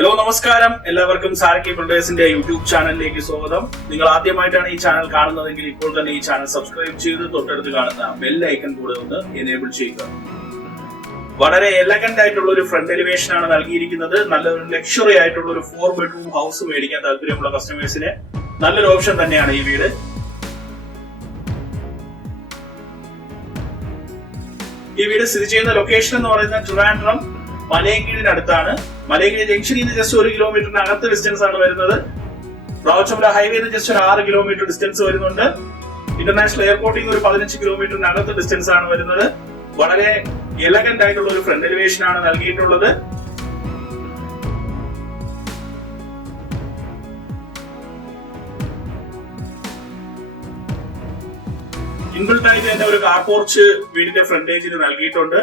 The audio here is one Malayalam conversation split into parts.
ഹലോ നമസ്കാരം, എല്ലാവർക്കും സാരക്കി ബിൽഡേഴ്സിന്റെ യൂട്യൂബ് ചാനലിലേക്ക് സ്വാഗതം. നിങ്ങൾ ആദ്യമായിട്ടാണ് ഈ ചാനൽ കാണുന്നതെങ്കിൽ ഇപ്പോൾ തന്നെ ഈ ചാനൽ സബ്സ്ക്രൈബ് ചെയ്ത് തൊട്ടടുത്ത് കാണുന്ന ബെൽ ഐക്കൺ കൂടെ ഒന്ന് എനേബിൾ ചെയ്യുക. വളരെ എലഗന്റ് ആയിട്ടുള്ള ഒരു ഫ്രണ്ട് എലിവേഷൻ ആണ് നൽകിയിരിക്കുന്നത്. നല്ലൊരു ലക്ഷറി ആയിട്ടുള്ള ഒരു 4 ബെഡ്റൂം ഹൗസ് മേടിക്കാൻ താല്പര്യമുള്ള കസ്റ്റമേഴ്സിന് നല്ലൊരു ഓപ്ഷൻ തന്നെയാണ് ഈ വീട്. ഈ വീട് സ്ഥിതി ചെയ്യുന്ന ലൊക്കേഷൻ എന്ന് പറയുന്നത് ട്രിവാൻഡ്രം മലയങ്കിഴിനടുത്താണ്. മലയങ്കിഴി ജംഗ്ഷനിൽ നിന്ന് ജസ്റ്റ് 1 കിലോമീറ്ററിന് അകത്ത് ഡിസ്റ്റൻസ് ആണ് വരുന്നത്. റാവുച്ചമ്പല ഹൈവേന്ന് ജസ്റ്റ് ഒരു 6 കിലോമീറ്റർ ഡിസ്റ്റൻസ് വരുന്നുണ്ട്. ഇന്റർനാഷണൽ എയർപോർട്ടിൽ നിന്ന് ഒരു 15 കിലോമീറ്ററിന് അകത്ത് ഡിസ്റ്റൻസ് ആണ് വരുന്നത്. വളരെ എലഗന്റ് ആയിട്ടുള്ള ഒരു ഫ്രണ്ട് എലിവേഷൻ ആണ് നൽകിയിട്ടുള്ളത്. ഇൻബിൽട്ട് ആയിട്ട് തന്നെ ഒരു കാർ പോർച്ച് വീടിന്റെ ഫ്രണ്ടേജിൽ നൽകിയിട്ടുണ്ട്.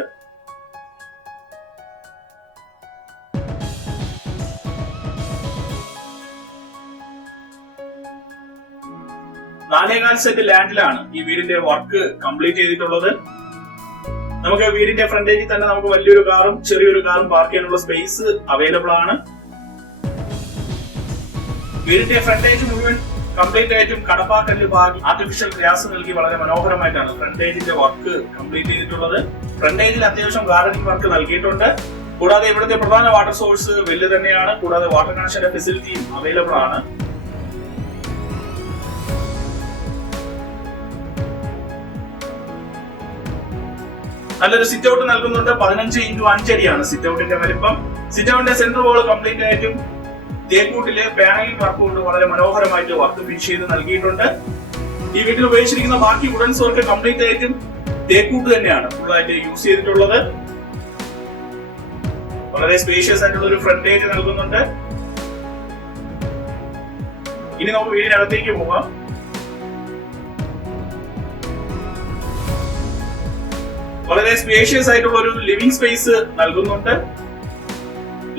നാലേകാൽ സെന്റ് ലാൻഡിലാണ് ഈ വീടിന്റെ വർക്ക് കംപ്ലീറ്റ് ചെയ്തിട്ടുള്ളത്. നമുക്ക് വീടിന്റെ ഫ്രണ്ടേജിൽ തന്നെ നമുക്ക് വലിയൊരു കാറും ചെറിയൊരു കാറും പാർക്ക് ചെയ്യാനുള്ള സ്പേസ് അവൈലബിൾ ആണ്. വീടിന്റെ ഫ്രണ്ടേജ് മുഴുവൻ കംപ്ലീറ്റ് ആയിട്ടും കടപ്പാക്കല്ല് പാകി ആർട്ടിഫിഷ്യൽ ഗ്രാസ് നൽകി വളരെ മനോഹരമായിട്ടാണ് ഫ്രണ്ടേജിന്റെ വർക്ക് കംപ്ലീറ്റ് ചെയ്തിട്ടുള്ളത്. ഫ്രണ്ടേജിൽ അത്യാവശ്യം ഗാർഡനിങ് വർക്ക് നൽകിയിട്ടുണ്ട്. കൂടാതെ ഇവിടുത്തെ പ്രധാന വാട്ടർ സോഴ്സ് വെല്ല് തന്നെയാണ്. കൂടാതെ വാട്ടർ കണക്ഷന്റെ ഫെസിലിറ്റിയും അവൈലബിൾ ആണ്. നല്ലൊരു സിറ്റ് ഔട്ട് നൽകുന്നുണ്ട്. 15x5 അടിയാണ് സിറ്റ് ഔട്ടിന്റെ വലിപ്പം. സിറ്റ് ഔട്ടിന്റെ സെന്റർ വോൾ കംപ്ലീറ്റ് ആയിട്ടും തേക്കൂട്ടിലെ പാനലിംഗ് വർക്ക് കൊണ്ട് വളരെ മനോഹരമായിട്ട് വർക്ക് ഫിനിഷ് ചെയ്ത് നൽകിയിട്ടുണ്ട്. ഈ വീട്ടിൽ ഉപയോഗിച്ചിരിക്കുന്ന ബാക്കി വുഡൻസ് വർക്ക് കംപ്ലീറ്റ് ആയിട്ടും തേക്കൂട്ട് തന്നെയാണ് ഫുള്ളായിട്ട് യൂസ് ചെയ്തിട്ടുള്ളത്. വളരെ സ്പേഷ്യസ് ആയിട്ടുള്ള ഒരു ഫ്രണ്ടേജ് നൽകുന്നുണ്ട്. ഇനി നമുക്ക് വീടിനകത്തേക്ക് പോകാം. വളരെ സ്പേഷ്യസ് ആയിട്ടുള്ള ഒരു ലിവിംഗ് സ്പേസ് നൽകുന്നുണ്ട്.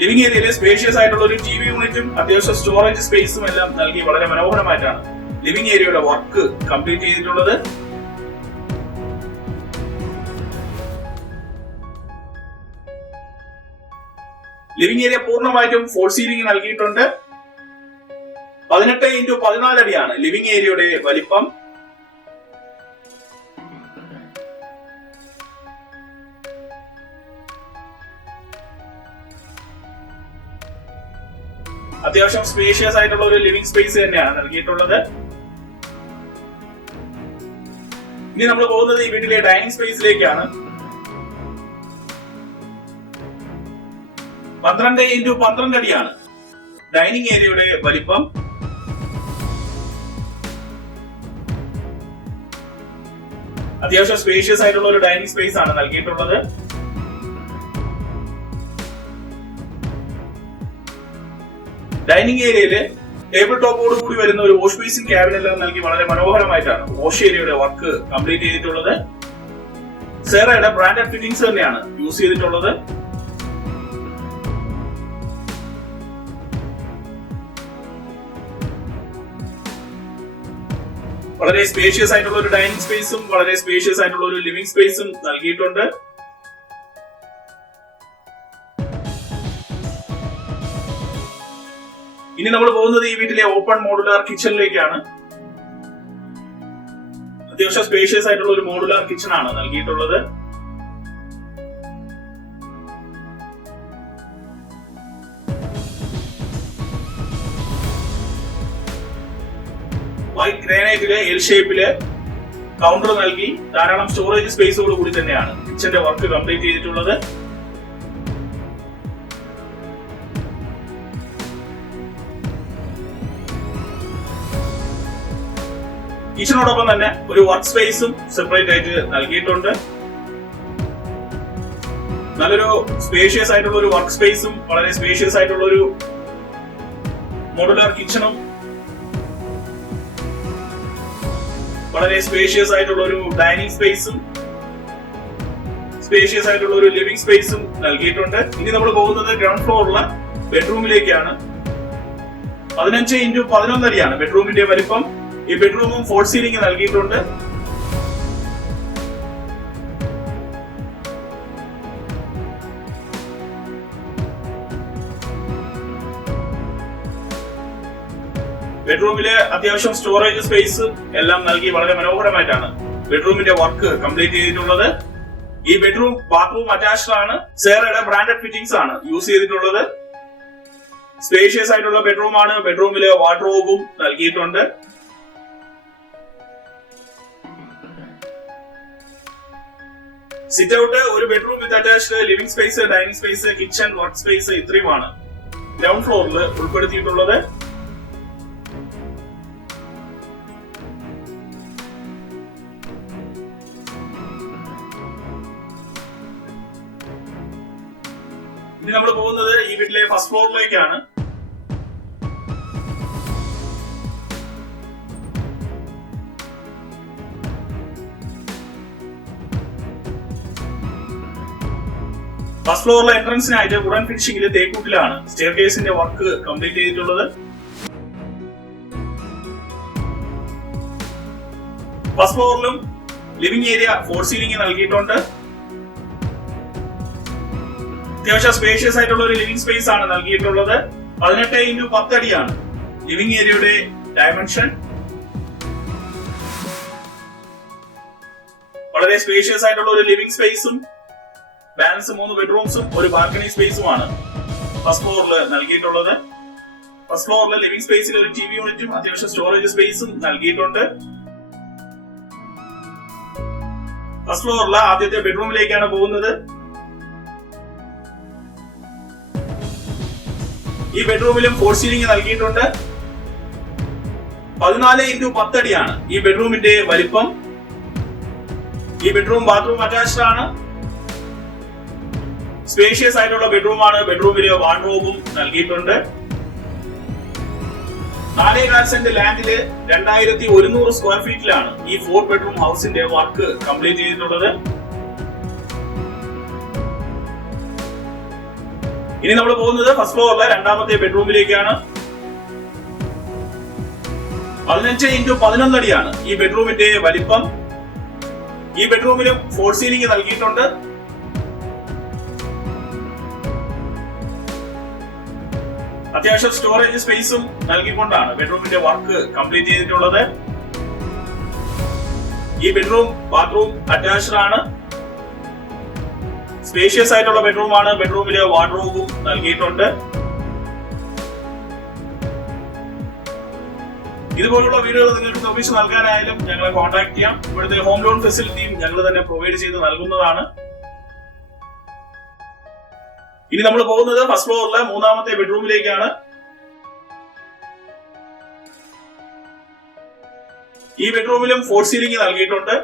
ലിവിംഗ് ഏരിയയിൽ സ്പേഷ്യസ് ആയിട്ടുള്ള ഒരു ടി വി യൂണിറ്റും അത്യാവശ്യം സ്റ്റോറേജ് സ്പേസും എല്ലാം നൽകി വളരെ മനോഹരമായിട്ടാണ് ലിവിംഗ് ഏരിയയുടെ വർക്ക് കംപ്ലീറ്റ് ചെയ്തിട്ടുള്ളത്. ലിവിംഗ് ഏരിയ പൂർണ്ണമായിട്ടും ഫോൾ സീലിംഗ് നൽകിയിട്ടുണ്ട്. 18x14 അടിയാണ് ലിവിംഗ് ഏരിയയുടെ വലിപ്പം. അത്യാവശ്യം സ്പേഷ്യസ് ആയിട്ടുള്ള ഒരു ലിവിംഗ് സ്പേസ് തന്നെയാണ് നൽകിയിട്ടുള്ളത്. ഇനി നമ്മൾ പോകുന്നത് ഈ വീട്ടിലെ ഡൈനിങ് സ്പേസിലേക്കാണ്. 12x12 അടിയാണ് ഡൈനിങ് ഏരിയയുടെ വലിപ്പം. അത്യാവശ്യം സ്പേഷ്യസ് ആയിട്ടുള്ള ഒരു ഡൈനിങ് സ്പേസ് ആണ് നൽകിയിട്ടുള്ളത്. ഡൈനിങ് ഏരിയയില് ടേബിൾ ടോപ്പോട് കൂടി വരുന്ന ഒരു വാഷ് ബേസിൻ ക്യാബിനെല്ലാം നൽകി വളരെ മനോഹരമായിട്ടാണ് വാഷ് ഏരിയയുടെ വർക്ക് കംപ്ലീറ്റ് ചെയ്തിട്ടുള്ളത്. സെറയുടെ ബ്രാൻഡഡ് ഫിറ്റിംഗ്സ് തന്നെയാണ് യൂസ് ചെയ്തിട്ടുള്ളത്. വളരെ സ്പേഷ്യസ് ആയിട്ടുള്ള ഒരു ഡൈനിങ് സ്പേസും വളരെ സ്പേഷ്യസ് ആയിട്ടുള്ള ഒരു ലിവിംഗ് സ്പേസും നൽകിയിട്ടുണ്ട്. ഇനി നമ്മൾ പോകുന്നത് ഈ വീട്ടിലെ ഓപ്പൺ മോഡുലാർ കിച്ചണിലേക്കാണ്. അത്യാവശ്യം സ്പേഷ്യസ് ആയിട്ടുള്ള ഒരു മോഡുലാർ കിച്ചൺ ആണ് നൽകിയിട്ടുള്ളത്. വൈറ്റ് ഗ്രാനൈറ്റിലെ എൽ ഷേപ്പില് കൗണ്ടർ നൽകി ധാരാളം സ്റ്റോറേജ് സ്പേസോട് കൂടി തന്നെയാണ് കിച്ചന്റെ വർക്ക് കംപ്ലീറ്റ് ചെയ്തിട്ടുള്ളത്. കിച്ചണോടൊപ്പം തന്നെ ഒരു വർക്ക് സ്പേസും സെപ്പറേറ്റ് ആയിട്ട് നൽകിയിട്ടുണ്ട്. നല്ലൊരു സ്പേഷ്യസ് ആയിട്ടുള്ള ഒരു വർക്ക് സ്പേസും വളരെ സ്പേഷ്യസ് ആയിട്ടുള്ള ഒരു മോഡുലാർ കിച്ചണും വളരെ സ്പേഷ്യസ് ആയിട്ടുള്ള ഒരു ഡൈനിങ് സ്പേസും സ്പേഷ്യസ് ആയിട്ടുള്ള ഒരു ലിവിംഗ് സ്പേസും നൽകിയിട്ടുണ്ട്. ഇനി നമ്മൾ പോകുന്നത് ഗ്രൗണ്ട് ഫ്ലോറിലുള്ള ബെഡ്റൂമിലേക്കാണ്. 15x11 അടിയാണ് ബെഡ്റൂമിന്റെ വലിപ്പം. ഈ ബെഡ്റൂമും ഫോൾ സീലിംഗ് നൽകിയിട്ടുണ്ട്. ബെഡ്റൂമില് അത്യാവശ്യം സ്റ്റോറേജ് സ്പേസ് എല്ലാം നൽകി വളരെ മനോഹരമായിട്ടാണ് ബെഡ്റൂമിന്റെ വർക്ക് കംപ്ലീറ്റ് ചെയ്തിട്ടുള്ളത്. ഈ ബെഡ്റൂം ബാത്റൂം അറ്റാച്ച്ഡ് ആണ്. സേറയുടെ ബ്രാൻഡഡ് ഫിറ്റിംഗ്സ് ആണ് യൂസ് ചെയ്തിട്ടുള്ളത്. സ്പേഷ്യസ് ആയിട്ടുള്ള ബെഡ്റൂം ആണ്. ബെഡ്റൂമില് വാർഡ്രോബും നൽകിയിട്ടുണ്ട്. സിറ്റ് ഔട്ട്, ഒരു bedroom with attached living space, dining space, kitchen, work space ഇത്രയുമാണ് ഗ്രൗണ്ട് ഫ്ലോറിൽ ഉൾപ്പെടുത്തിയിട്ടുള്ളത്. ഇനി നമ്മൾ പോകുന്നത് ഈ വീട്ടിലെ ഫസ്റ്റ് ഫ്ലോറിലേക്കാണ്. ഫസ്റ്റ് ഫ്ലോറിലെ എൻട്രൻസിനായിട്ട് വുഡൻ ഫിനിഷിംഗിൽ തേക്കൂട്ടിലാണ് സ്റ്റെയർ കേസിന്റെ വർക്ക് കംപ്ലീറ്റ് ചെയ്തിട്ടുള്ളത്. ഫസ്റ്റ് ഫ്ലോറിലും ലിവിംഗ് ഏരിയ ഫോർ സീലിംഗ് നൽകിയിട്ടുണ്ട്. അത്യാവശ്യം സ്പേഷ്യസ് ആയിട്ടുള്ള ഒരു ലിവിംഗ് സ്പേസ് ആണ് നൽകിയിട്ടുള്ളത്. 18x10 അടിയാണ് ലിവിംഗ് ഏരിയയുടെ ഡയമെൻഷൻ. വളരെ സ്പേഷ്യസ് ആയിട്ടുള്ള ഒരു ലിവിംഗ് സ്പേസും ബാലൻസ് 3 ബെഡ്റൂംസും ഒരു ബാൽക്കണി സ്പേസുമാണ് ഫസ്റ്റ് ഫ്ലോറിൽ നൽകിയിട്ടുള്ളത്. ഫസ്റ്റ് ഫ്ലോറിലെ ലിവിംഗ് സ്പേസിൽ ഒരു ടി വി യൂണിറ്റും അത്യാവശ്യം സ്റ്റോറേജ് സ്പേസും നൽകിയിട്ടുണ്ട്. ഫസ്റ്റ് ഫ്ലോറിലെ ആദ്യത്തെ ബെഡ്റൂമിലേക്കാണ് പോകുന്നത്. ഈ ബെഡ്റൂമിലും ഫോർ സീലിംഗ് നൽകിയിട്ടുണ്ട്. 14x10 അടിയാണ് ഈ ബെഡ്റൂമിന്റെ വലിപ്പം. ഈ ബെഡ്റൂം ബാത്റൂം അറ്റാച്ച്ഡ് ആണ്. സ്പേഷ്യസ് ആയിട്ടുള്ള ബെഡ്റൂം ആണ്. ബെഡ്റൂമില് വാർഡ്രോബും നൽകിയിട്ടുണ്ട്. 4.4 സെന്റ് ലാൻഡില് 2100 സ്ക്വയർ ഫീറ്റിലാണ് ഈ 4 ബെഡ്റൂം ഹൗസിന്റെ വർക്ക് കംപ്ലീറ്റ് ചെയ്തിട്ടുള്ളത്. ഇനി നമ്മൾ പോകുന്നത് ഫസ്റ്റ് ഫ്ലോറിലെ രണ്ടാമത്തെ ബെഡ്റൂമിലേക്കാണ്. 15x11 അടിയാണ് ഈ ബെഡ്റൂമിന്റെ വലിപ്പം. ഈ ബെഡ്റൂമിലും ഫോർ സീലിംഗ് നൽകിയിട്ടുണ്ട്. അത്യാവശ്യം സ്റ്റോറേജ് സ്പേസും നൽകിക്കൊണ്ടാണ് ബെഡ്റൂമിന്റെ വർക്ക് കംപ്ലീറ്റ് ചെയ്തിട്ടുള്ളത്. ഈ ബെഡ്റൂം ബാത്റൂം അറ്റാച്ച്ഡ് ആണ്. സ്പേഷ്യസ് ആയിട്ടുള്ള ബെഡ്റൂം ആണ്. ബെഡ്റൂമില് വാർഡ്രോബും നൽകിയിട്ടുണ്ട്. ഇതുപോലുള്ള വീടുകൾ നിങ്ങൾക്ക് നിർമ്മിച്ച് നൽകാനായാലും ഞങ്ങളെ കോൺടാക്ട് ചെയ്യാം. ഇവിടുത്തെ ഹോം ലോൺ ഫെസിലിറ്റിയും ഞങ്ങൾ തന്നെ പ്രൊവൈഡ് ചെയ്ത് നൽകുന്നതാണ്. ഇനി നമ്മൾ പോകുന്നത് ഫസ്റ്റ് ഫ്ലോറിലെ മൂന്നാമത്തെ ബെഡ്റൂമിലേക്കാണ്. ഈ ബെഡ്റൂമിലും ഫോർ സീലിംഗ് നൽകിയിട്ടുണ്ട്.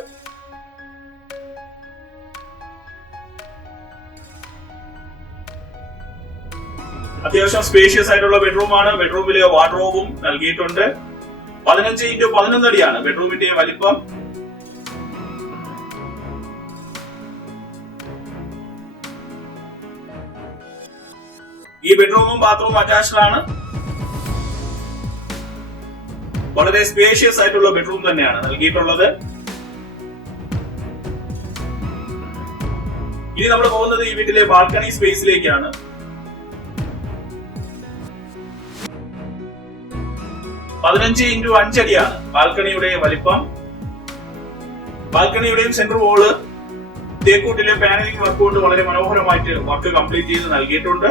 അത്യാവശ്യം സ്പേഷ്യസ് ആയിട്ടുള്ള ബെഡ്റൂം ആണ്. ബെഡ്റൂമില് വാർഡ്രോബും നൽകിയിട്ടുണ്ട്. 15x11 അടിയാണ് ബെഡ്റൂമിന്റെ വലിപ്പം. ഈ ബെഡ്റൂമും ബാത്റൂമും അറ്റാച്ച്ഡ് ആണ്. വളരെ സ്പേഷ്യസ് ആയിട്ടുള്ള ബെഡ്റൂം തന്നെയാണ് നൽകിയിട്ടുള്ളത്. ഇനി നമ്മൾ പോകുന്നത് ഈ വീട്ടിലെ ബാൽക്കണി സ്പേസിലേക്കാണ്. 15x5 അടിയാണ് ബാൽക്കണിയുടെ വലിപ്പം. ബാൽക്കണിയുടെയും സെന്റർ വോള് തേക്കൂട്ടിലെ പാനലിംഗ് വർക്ക് കൊണ്ട് വളരെ മനോഹരമായിട്ട് വർക്ക് കംപ്ലീറ്റ് ചെയ്ത് നൽകിയിട്ടുണ്ട്.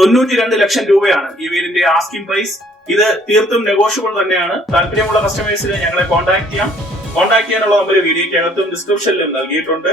$92 ലക്ഷം രൂപയാണ് ഈ വീടിന്റെ ആസ്കിംഗ് പ്രൈസ്. ഇത് തീർത്തും നെഗോഷ്യബിൾ തന്നെയാണ്. താല്പര്യമുള്ള കസ്റ്റമേഴ്സിനെ ഞങ്ങളെ കോൺടാക്ട് ചെയ്യാം. കോൺടാക്ട് ചെയ്യാനുള്ള നമ്പർ വീഡിയോയ്ക്കകത്തും ഡിസ്ക്രിപ്ഷനിലും നൽകിയിട്ടുണ്ട്.